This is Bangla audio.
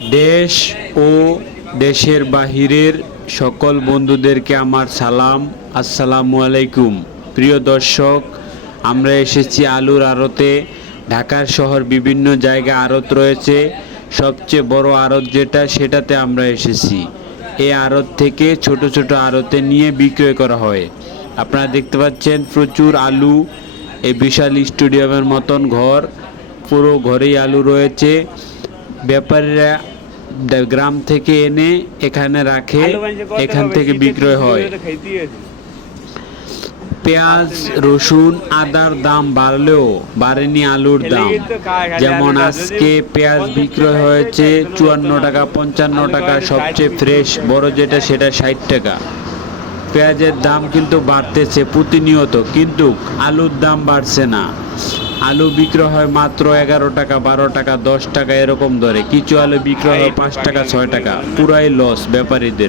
দেশ ও দেশের বাহিরের সকল বন্ধুদেরকে আমার সালাম, আসসালামু আলাইকুম। প্রিয় দর্শক, আমরা এসেছি আলুর আড়তে। ঢাকার শহর বিভিন্ন জায়গায় আড়ত রয়েছে। সবচেয়ে বড় আড়ত যেটা, সেটাতে আমরা এসেছি। এই আড়ত থেকে ছোট ছোট আড়তে নিয়ে বিক্রয় করা হয়। আপনারা দেখতে পাচ্ছেন প্রচুর আলু, এই বিশাল স্টেডিয়ামের মতন ঘর। পুরো ঘরেই আলু রয়েছে। ব্যাপারীরা গ্রাম থেকে এনে এখানে রাখে এখান থেকে বিক্রয় হয়। পেঁয়াজ রসুন আদার দাম বাড়লেও বাড়েনি আলুর দাম। যেমন আজকে পেঁয়াজ বিক্রয় হয়েছে চুয়ান্ন টাকা। পঞ্চান্ন টাকা সবচেয়ে ফ্রেশ বড় যেটা সেটা ষাট টাকা। পেঁয়াজের দাম কিন্তু বাড়তেছে প্রতিনিয়ত কিন্তু আলুর দাম বাড়ছে না। আলু বিক্রয় হয় মাত্র এগারো টাকা, বারো টাকা, দশ টাকা, এরকম দরে। কিছু আলু বিক্রয় হয় পাঁচ টাকা, ছয় টাকা। পুরাই লস ব্যাপারীদের।